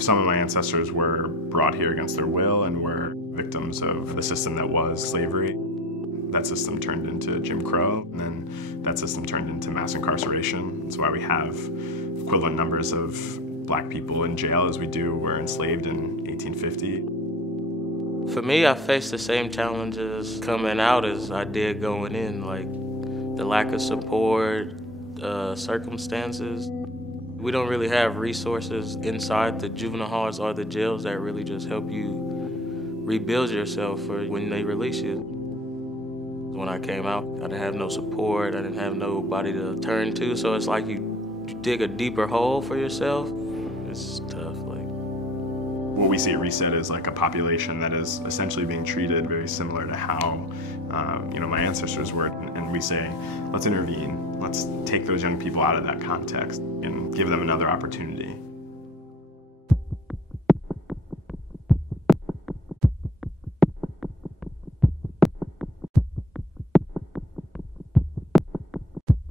Some of my ancestors were brought here against their will and were victims of the system that was slavery. That system turned into Jim Crow, and then that system turned into mass incarceration. That's why we have equivalent numbers of black people in jail as we do were enslaved in 1850. For me, I faced the same challenges coming out as I did going in, like the lack of support, circumstances. We don't really have resources inside the juvenile halls or the jails that really just help you rebuild yourself for when they release you. When I came out, I didn't have no support, I didn't have nobody to turn to, so it's like you dig a deeper hole for yourself. It's tough. What we see at Reset is like a population that is essentially being treated very similar to how my ancestors were, and we say, let's intervene, let's take those young people out of that context and give them another opportunity.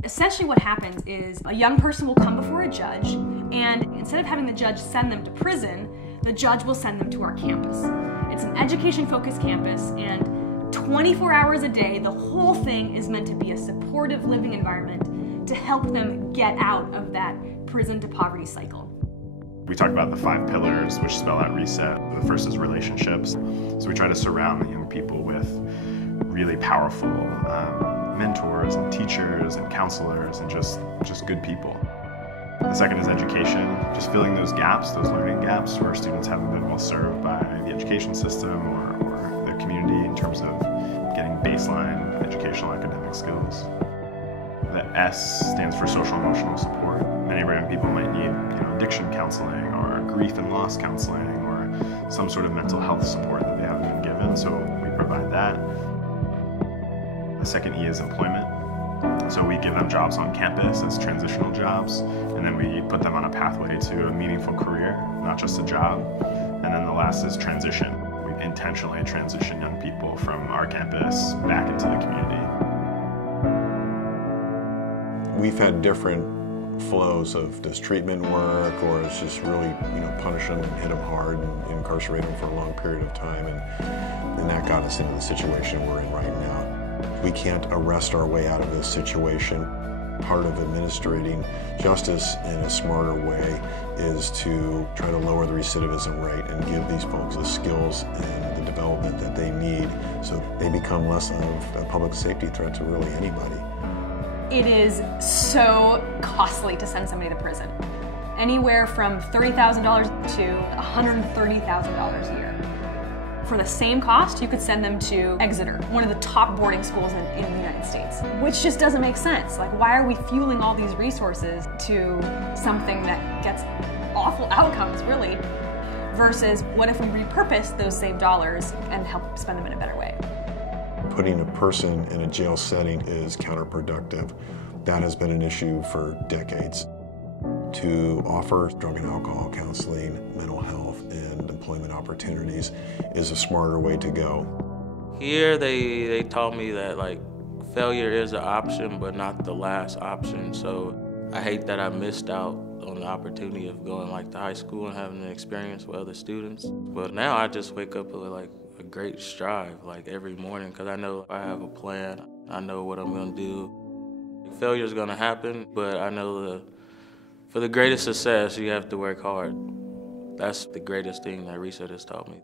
Essentially what happens is a young person will come before a judge, and instead of having the judge send them to prison, the judge will send them to our campus. It's an education-focused campus, and 24 hours a day, the whole thing is meant to be a supportive living environment to help them get out of that prison to poverty cycle. We talk about the 5 pillars which spell out Reset. The first is relationships. So we try to surround the young people with really powerful mentors and teachers and counselors and just good people. The second is education, just filling those gaps, those learning gaps where students haven't been well served by the education system or their community in terms of getting baseline educational academic skills. The S stands for social emotional support. Many of our young people might need addiction counseling or grief and loss counseling or some sort of mental health support that they haven't been given, so we provide that. The second E is employment. So we give them jobs on campus as transitional jobs, and then we put them on a pathway to a meaningful career, not just a job. And then the last is transition. We intentionally transition young people from our campus back into the community. We've had different flows of does treatment work, or is just really punish them and hit them hard and incarcerate them for a long period of time, and that got us into the situation we're in right now. We can't arrest our way out of this situation. Part of administrating justice in a smarter way is to try to lower the recidivism rate and give these folks the skills and the development that they need so they become less of a public safety threat to really anybody. It is so costly to send somebody to prison. Anywhere from $30,000 to $130,000 a year. For the same cost, you could send them to Exeter, one of the top boarding schools in the United States, which just doesn't make sense. Like, why are we fueling all these resources to something that gets awful outcomes, really, versus what if we repurpose those same dollars and help spend them in a better way? Putting a person in a jail setting is counterproductive. That has been an issue for decades. To offer drug and alcohol counseling, mental health, and employment opportunities is a smarter way to go. Here they taught me that failure is an option, but not the last option. So I hate that I missed out on the opportunity of going to high school and having an experience with other students. But now I just wake up with a great strive every morning, because I know I have a plan. I know what I'm gonna do. Failure is gonna happen, but I know for the greatest success, you have to work hard. That's the greatest thing that Reset has taught me.